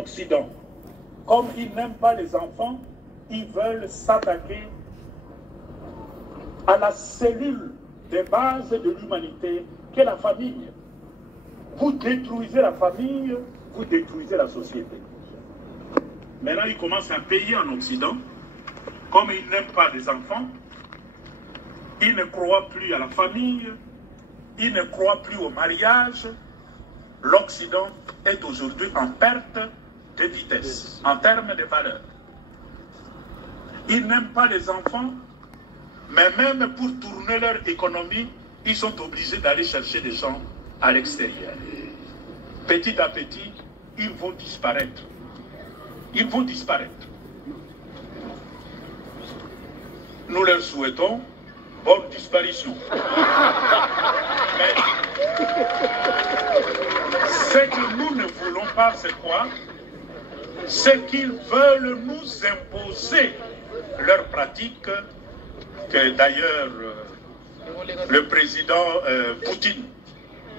Occident. Comme ils n'aiment pas les enfants, ils veulent s'attaquer à la cellule de base de l'humanité qu'est la famille. Vous détruisez la famille, vous détruisez la société. Maintenant, ils commencent à payer en Occident. Comme ils n'aiment pas les enfants, ils ne croient plus à la famille, ils ne croient plus au mariage. L'Occident est aujourd'hui en perte de vitesse, en termes de valeur. Ils n'aiment pas les enfants, mais même pour tourner leur économie, ils sont obligés d'aller chercher des gens à l'extérieur. Petit à petit, ils vont disparaître. Ils vont disparaître. Nous leur souhaitons bonne disparition. Mais ce que nous ne voulons pas, c'est quoi? C'est qu'ils veulent nous imposer leurs pratiques, que d'ailleurs le président Poutine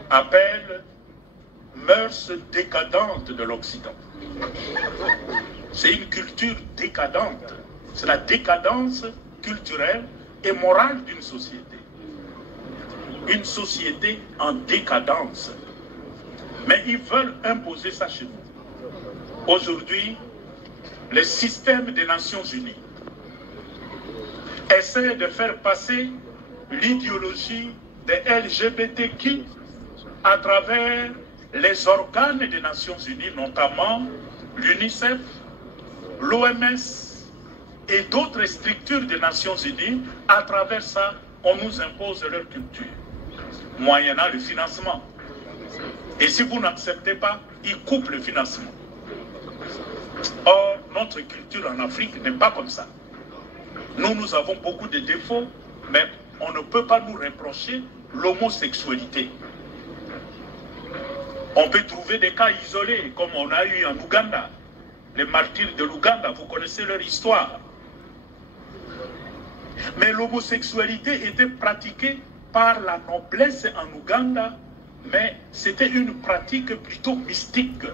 appelle mœurs décadentes de l'Occident. C'est une culture décadente. C'est la décadence culturelle et morale d'une société. Une société en décadence. Mais ils veulent imposer ça chez nous. Aujourd'hui, le système des Nations Unies essaie de faire passer l'idéologie des LGBTQ à travers les organes des Nations Unies, notamment l'UNICEF, l'OMS et d'autres structures des Nations Unies. À travers ça, on nous impose leur culture, moyennant le financement. Et si vous n'acceptez pas, ils coupent le financement. Or, notre culture en Afrique n'est pas comme ça. Nous avons beaucoup de défauts, mais on ne peut pas nous reprocher l'homosexualité. On peut trouver des cas isolés, comme on a eu en Ouganda. Les martyrs de l'Ouganda, vous connaissez leur histoire. Mais l'homosexualité était pratiquée par la noblesse en Ouganda, mais c'était une pratique plutôt mystique.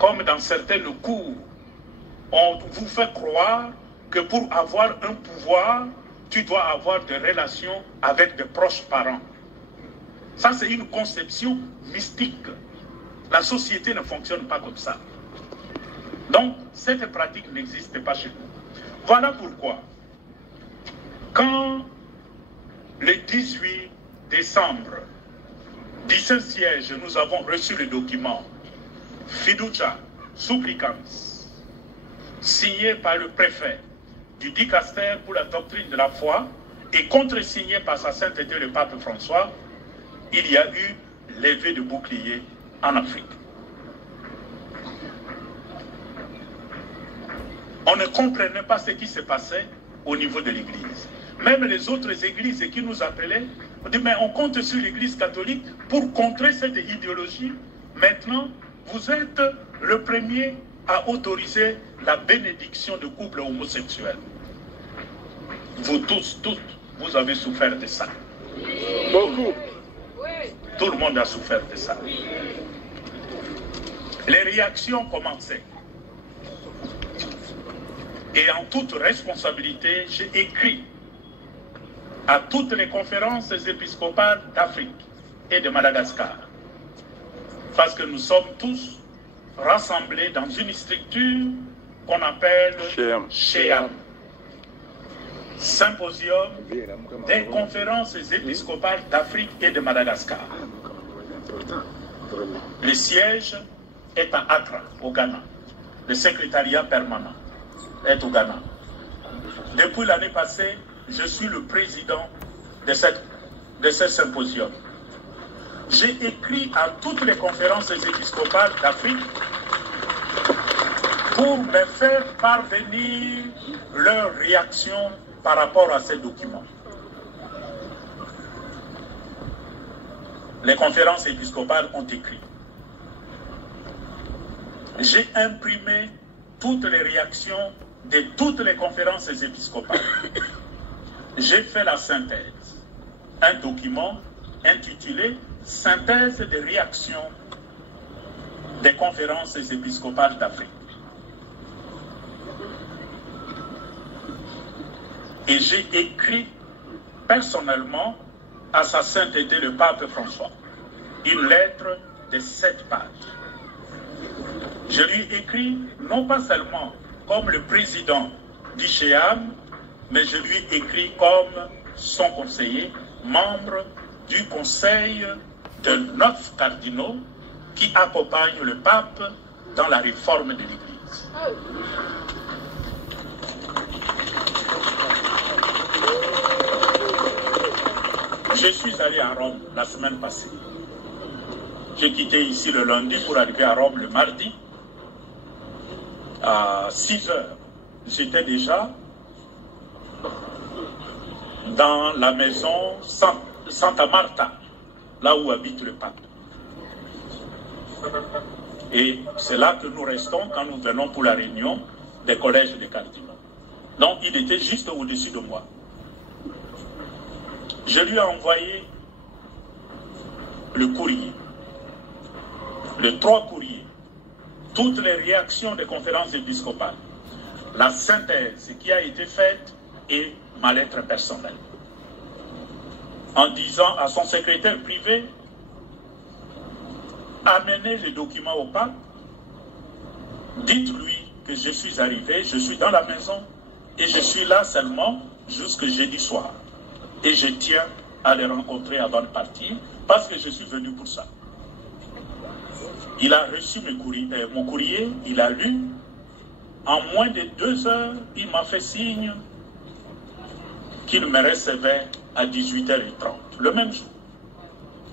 Comme dans certaines cours, on vous fait croire que pour avoir un pouvoir, tu dois avoir des relations avec de proches parents. Ça, c'est une conception mystique. La société ne fonctionne pas comme ça. Donc, cette pratique n'existe pas chez nous. Voilà pourquoi, quand le 18 décembre, 17 sièges, nous avons reçu le document Fiducia Supplicans, signé par le préfet du Dicaster pour la doctrine de la foi et contresigné par sa sainteté le pape François, il y a eu levée de boucliers en Afrique. On ne comprenait pas ce qui se passait au niveau de l'Église. Même les autres églises qui nous appelaient, on dit, mais on compte sur l'Église catholique pour contrer cette idéologie. Maintenant, vous êtes le premier à autoriser la bénédiction de couples homosexuels. Vous tous, toutes, vous avez souffert de ça. Beaucoup. Tout le monde a souffert de ça. Les réactions commençaient. Et en toute responsabilité, j'ai écrit à toutes les conférences épiscopales d'Afrique et de Madagascar. Parce que nous sommes tous rassemblés dans une structure qu'on appelle SHEAM. Symposium des conférences épiscopales d'Afrique et de Madagascar. Le siège est à Accra, au Ghana. Le secrétariat permanent est au Ghana. Depuis l'année passée, je suis le président de ce symposium. J'ai écrit à toutes les conférences épiscopales d'Afrique pour me faire parvenir leur réaction par rapport à ces documents. Les conférences épiscopales ont écrit. J'ai imprimé toutes les réactions de toutes les conférences épiscopales. J'ai fait la synthèse. Un document intitulé « Synthèse des réactions des conférences épiscopales d'Afrique. Et j'ai écrit personnellement à sa sainteté le pape François une lettre de 7 pages. Je lui ai écrit non pas seulement comme le président d'ICHEAM, mais je lui ai écrit comme son conseiller, membre du conseil de 9 cardinaux qui accompagnent le pape dans la réforme de l'Église. Je suis allé à Rome la semaine passée. J'ai quitté ici le lundi pour arriver à Rome le mardi. À 6 heures, j'étais déjà dans la maison Santa Marta, là où habite le pape. Et c'est là que nous restons quand nous venons pour la réunion des collèges des cardinaux. Donc il était juste au-dessus de moi. Je lui ai envoyé le courrier, les 3 courriers, toutes les réactions des conférences épiscopales, la synthèse qui a été faite et ma lettre personnelle. En disant à son secrétaire privé, amenez les documents au pape, dites-lui que je suis arrivé, je suis dans la maison et je suis là seulement jusqu'à jeudi soir. Et je tiens à les rencontrer avant de partir parce que je suis venu pour ça. Il a reçu mon courrier, il a lu. En moins de 2 heures, il m'a fait signe qu'il me recevait à 18h30, le même jour.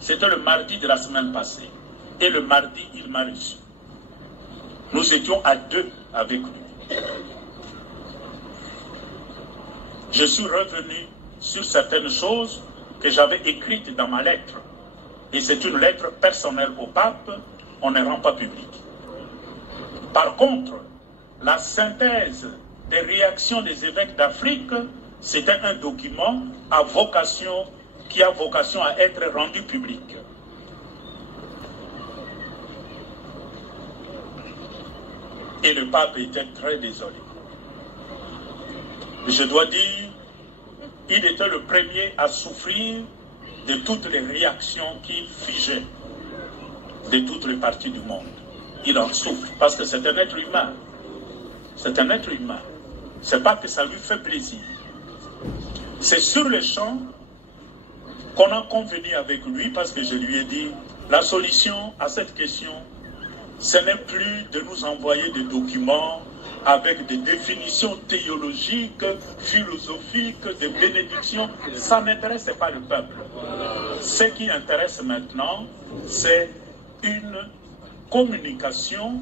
C'était le mardi de la semaine passée. Et le mardi, il m'a reçu. Nous étions à 2 avec lui. Je suis revenu sur certaines choses que j'avais écrites dans ma lettre. Et c'est une lettre personnelle au pape, on ne rend pas public. Par contre, la synthèse des réactions des évêques d'Afrique, c'était un document qui a vocation à être rendu public. Et le pape était très désolé. Je dois dire, il était le premier à souffrir de toutes les réactions qui figeaient de toutes les parties du monde. Il en souffre parce que c'est un être humain. C'est un être humain. C'est pas que ça lui fait plaisir. C'est sur le champ qu'on a convenu avec lui parce que je lui ai dit la solution à cette question, ce n'est plus de nous envoyer des documents avec des définitions théologiques, philosophiques, des bénédictions. Ça n'intéresse pas le peuple. Ce qui intéresse maintenant, c'est une communication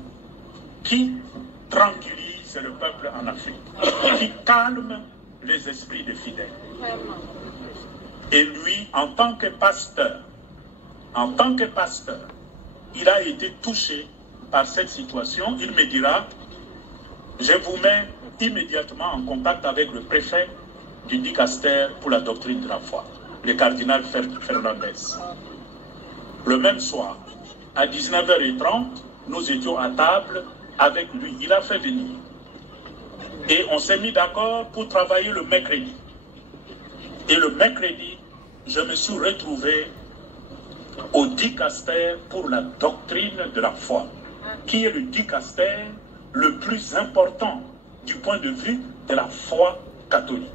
qui tranquillise le peuple en Afrique, qui calme les esprits des fidèles. Et lui, en tant que pasteur, il a été touché par cette situation. Il me dira, je vous mets immédiatement en contact avec le préfet du dicaster pour la doctrine de la foi, le cardinal Fernandez. Le même soir, à 19h30, nous étions à table avec lui. Il a fait venir. Et on s'est mis d'accord pour travailler le mercredi. Et le mercredi, je me suis retrouvé au dicaster pour la doctrine de la foi, qui est le dicaster le plus important du point de vue de la foi catholique.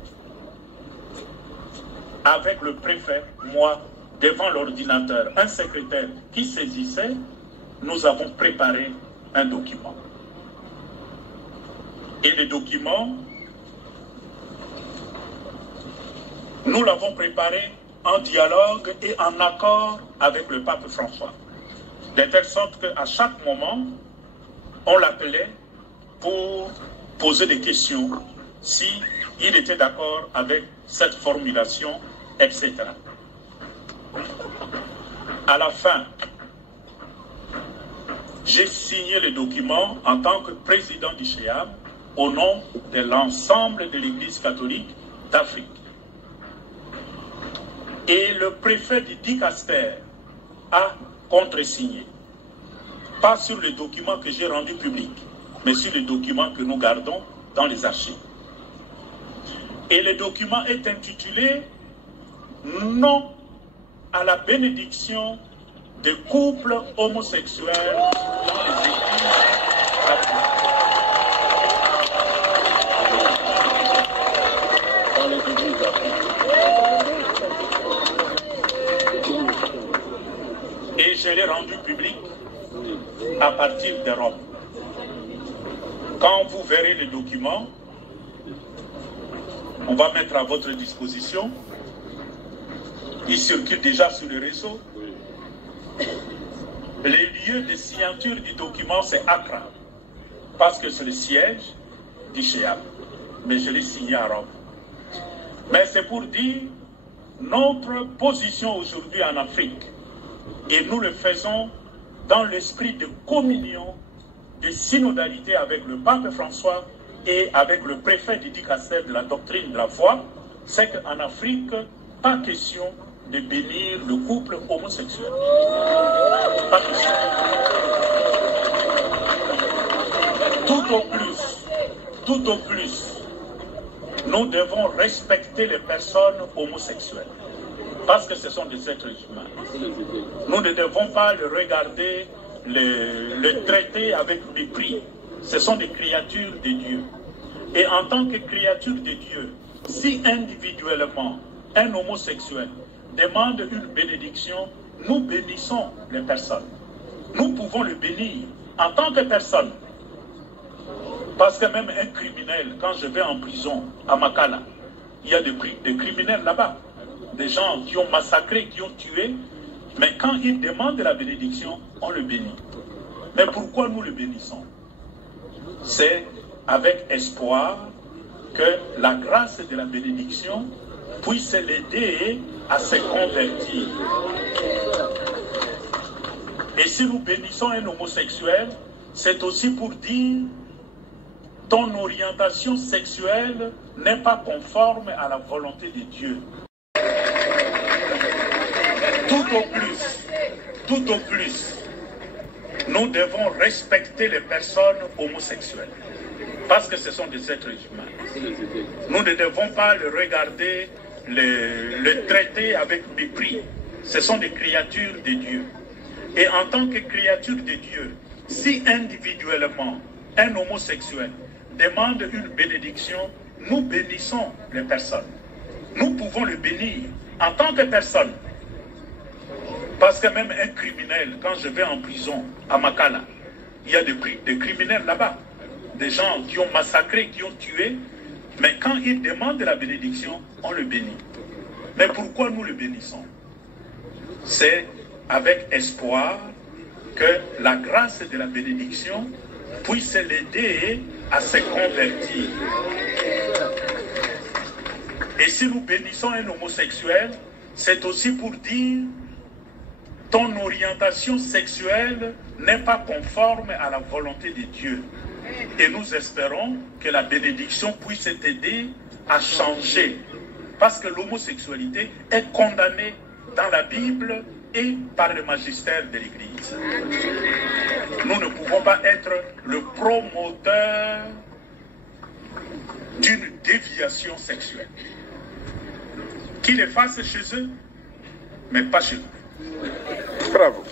Avec le préfet, moi, devant l'ordinateur, un secrétaire qui saisissait, nous avons préparé un document. Et le document, nous l'avons préparé en dialogue et en accord avec le pape François. De telle sorte qu'à chaque moment, on l'appelait pour poser des questions, si il était d'accord avec cette formulation, etc. À la fin, j'ai signé le document en tant que président d'ICHEAM au nom de l'ensemble de l'Église catholique d'Afrique. Et le préfet du dicaster a contresigné. pas sur les documents que j'ai rendus publics, mais sur les documents que nous gardons dans les archives. Et le document est intitulé « Non à la bénédiction des couples homosexuels dans les églises catholiques. » Et je l'ai rendu public à partir de Rome. Quand vous verrez le document, on va mettre à votre disposition. Il circule déjà sur le réseau. Les lieux de signature du document, c'est Accra, parce que c'est le siège du CHEAP. Mais je l'ai signé à Rome. Mais c'est pour dire notre position aujourd'hui en Afrique. Et nous le faisons dans l'esprit de communion, de synodalité avec le pape François et avec le préfet du dicastère de la doctrine de la foi, c'est qu'en Afrique, pas question de bénir le couple homosexuel. Pas question. Tout au plus, nous devons respecter les personnes homosexuelles. Parce que ce sont des êtres humains. Nous ne devons pas le regarder, le traiter avec mépris. Ce sont des créatures de Dieu. Et en tant que créatures de Dieu, si individuellement un homosexuel demande une bénédiction, nous bénissons les personnes. Nous pouvons le bénir en tant que personne. Parce que même un criminel, quand je vais en prison à Makala, il y a des criminels là-bas. Des gens qui ont massacré, qui ont tué, mais quand ils demandent la bénédiction, on le bénit. Mais pourquoi nous le bénissons? C'est avec espoir que la grâce de la bénédiction puisse l'aider à se convertir. Et si nous bénissons un homosexuel, c'est aussi pour dire ton orientation sexuelle n'est pas conforme à la volonté de Dieu. Tout au plus, nous devons respecter les personnes homosexuelles, parce que ce sont des êtres humains. Nous ne devons pas le regarder, le traiter avec mépris. Ce sont des créatures de Dieu. Et en tant que créatures de Dieu, si individuellement un homosexuel demande une bénédiction, nous bénissons les personnes. Nous pouvons le bénir en tant que personne. Parce que même un criminel, quand je vais en prison à Makala, il y a des criminels là-bas. Des gens qui ont massacré, qui ont tué. Mais quand ils demandent la bénédiction, on le bénit. Mais pourquoi nous le bénissons? C'est avec espoir que la grâce de la bénédiction puisse l'aider à se convertir. Et si nous bénissons un homosexuel, c'est aussi pour dire ton orientation sexuelle n'est pas conforme à la volonté de Dieu. Et nous espérons que la bénédiction puisse t'aider à changer. Parce que l'homosexualité est condamnée dans la Bible et par le magistère de l'Église. Nous ne pouvons pas être le promoteur d'une déviation sexuelle. Qu'ils le fassent chez eux, mais pas chez nous. Bravo.